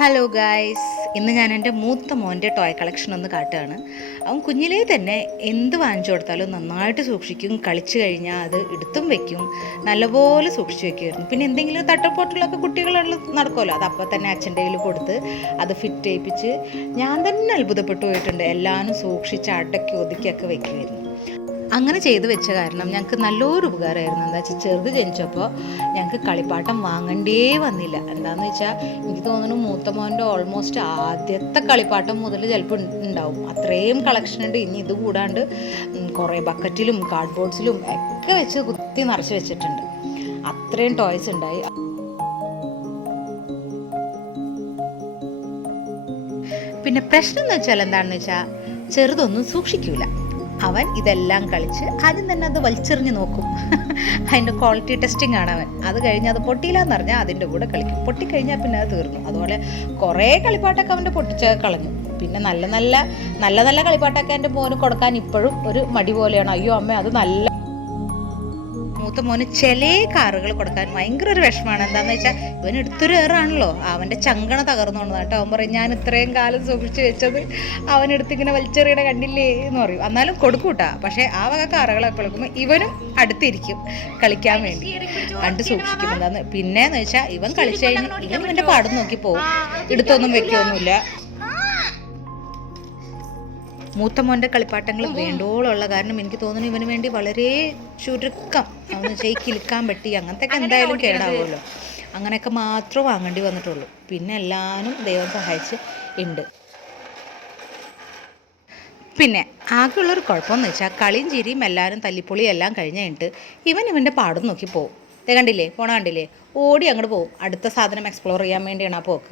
Hello guys, ഇന്ന് ഞാൻ എൻ്റെ മൂത്ത മോൻ്റെ ടോയ് കളക്ഷൻ ഒന്ന് കാട്ടുകയാണ്. അവൻ കുഞ്ഞിലേ തന്നെ എന്ത് വാങ്ങിച്ചു കൊടുത്താലും നന്നായിട്ട് സൂക്ഷിക്കും. കളിച്ചു കഴിഞ്ഞാൽ അത് എടുത്തും വെക്കും, നല്ലപോലെ സൂക്ഷിച്ചു വെക്കുമായിരുന്നു. പിന്നെ എന്തെങ്കിലും തട്ടപ്പോട്ടുള്ളൊക്കെ കുട്ടികളുള്ള നടക്കുമല്ലോ, അത് അപ്പോൾ തന്നെ അച്ഛൻ്റെ കയ്യിൽ കൊടുത്ത് അത് ഫിറ്റ് ചെയ്യിപ്പിച്ച് ഞാൻ തന്നെ അത്ഭുതപ്പെട്ടു പോയിട്ടുണ്ട്. എല്ലാവരും സൂക്ഷിച്ച് അടക്കി ഒതുക്കിയൊക്കെ വെക്കുമായിരുന്നു. അങ്ങനെ ചെയ്ത് വെച്ച കാരണം ഞങ്ങൾക്ക് നല്ലൊരു ഉപകാരമായിരുന്നു. എന്താ വെച്ചാൽ ചെറുത് ജനിച്ചപ്പോൾ ഞങ്ങൾക്ക് കളിപ്പാട്ടം വാങ്ങണ്ടേ വന്നില്ല. എന്താണെന്ന് വെച്ചാൽ എനിക്ക് തോന്നുന്നു മൂത്ത മോൻ്റെ ഓൾമോസ്റ്റ് ആദ്യത്തെ കളിപ്പാട്ടം മുതൽ ചിലപ്പോൾ ഉണ്ടാവും. അത്രയും കളക്ഷൻ ഉണ്ട്. ഇനി ഇത് കൂടാണ്ട് കുറേ ബക്കറ്റിലും കാർഡ്ബോർഡ്സിലും ഒക്കെ വെച്ച് കുത്തി നിറച്ച് വെച്ചിട്ടുണ്ട്. അത്രയും ടോയ്സ് ഉണ്ടായി. പിന്നെ പ്രശ്നം എന്ന് വെച്ചാൽ എന്താണെന്ന് വെച്ചാൽ ചെറുതൊന്നും സൂക്ഷിക്കൂല. അവൻ ഇതെല്ലാം കളിച്ച് ആദ്യം തന്നെ അത് വലിച്ചെറിഞ്ഞ് നോക്കും. അതിൻ്റെ ക്വാളിറ്റി ടെസ്റ്റിംഗ് ആണ് അവൻ. അത് കഴിഞ്ഞ് അത് പൊട്ടിയില്ലാന്ന് പറഞ്ഞാൽ അതിൻ്റെ കൂടെ കളിക്കും. പൊട്ടിക്കഴിഞ്ഞാൽ പിന്നെ അത് തീർന്നു. അതുപോലെ കുറേ കളിപ്പാട്ടൊക്കെ അവൻ്റെ പൊട്ടിച്ച് കളഞ്ഞു. പിന്നെ നല്ല നല്ല കളിപ്പാട്ടൊക്കെ എൻ്റെ മോന് കൊടുക്കാൻ ഇപ്പോഴും ഒരു മടി പോലെയാണ്. അയ്യോ അമ്മ, അത് നല്ല മൂത്ത മോന് ചില കാറുകൾ കൊടുക്കാൻ ഭയങ്കര ഒരു വിഷമമാണ്. എന്താണെന്ന് വെച്ചാൽ ഇവൻ എടുത്തൊരു ഏറാണല്ലോ, അവൻ്റെ ചങ്കണ തകർന്നുകൊണ്ട് കേട്ടോ. അവൻ പറയും, ഞാൻ ഇത്രയും കാലം സൂക്ഷിച്ച് വെച്ചത് അവനെടുത്തിങ്ങനെ വലിച്ചെറിയണ കണ്ടില്ലേ എന്ന് പറയും. എന്നാലും കൊടുക്കൂട്ടാ. പക്ഷേ ആ വക കാറുകളൊക്കെ കളിക്കുമ്പോൾ ഇവനും അടുത്തിരിക്കും കളിക്കാൻ വേണ്ടി, കണ്ട് സൂക്ഷിക്കും. എന്താന്ന് പിന്നെയെന്ന് വെച്ചാൽ ഇവൻ കളിച്ചു കഴിഞ്ഞ് ഇവൻ്റെ പാടും നോക്കി പോകും, എടുത്തൊന്നും വെക്കുകയൊന്നുമില്ല. മൂത്ത മോൻ്റെ കളിപ്പാട്ടങ്ങൾ വേണ്ടോളമുള്ള കാരണം എനിക്ക് തോന്നുന്നു ഇവന് വേണ്ടി വളരെ ചുരുക്കം അവന് കിലുക്കാൻ പറ്റി അങ്ങനത്തെയൊക്കെ എന്തായാലും കേടാവുമല്ലോ, അങ്ങനെയൊക്കെ മാത്രമേ വാങ്ങേണ്ടി വന്നിട്ടുള്ളൂ. പിന്നെ എല്ലാവരും ദൈവം സഹായിച്ച് ഉണ്ട്. പിന്നെ ആകെയുള്ളൊരു കുഴപ്പമെന്ന് വെച്ചാൽ കളിയും ചിരിയും എല്ലാവരും തല്ലിപ്പൊളിയും എല്ലാം കഴിഞ്ഞ് കഴിഞ്ഞിട്ട് ഇവൻ്റെ പാടും നോക്കി പോകും. ഇത് കണ്ടില്ലേ, പോണ കണ്ടില്ലേ, ഓടി അങ്ങോട്ട് പോകും. അടുത്ത സാധനം എക്സ്പ്ലോർ ചെയ്യാൻ വേണ്ടിയാണ് ആ പോക്ക്.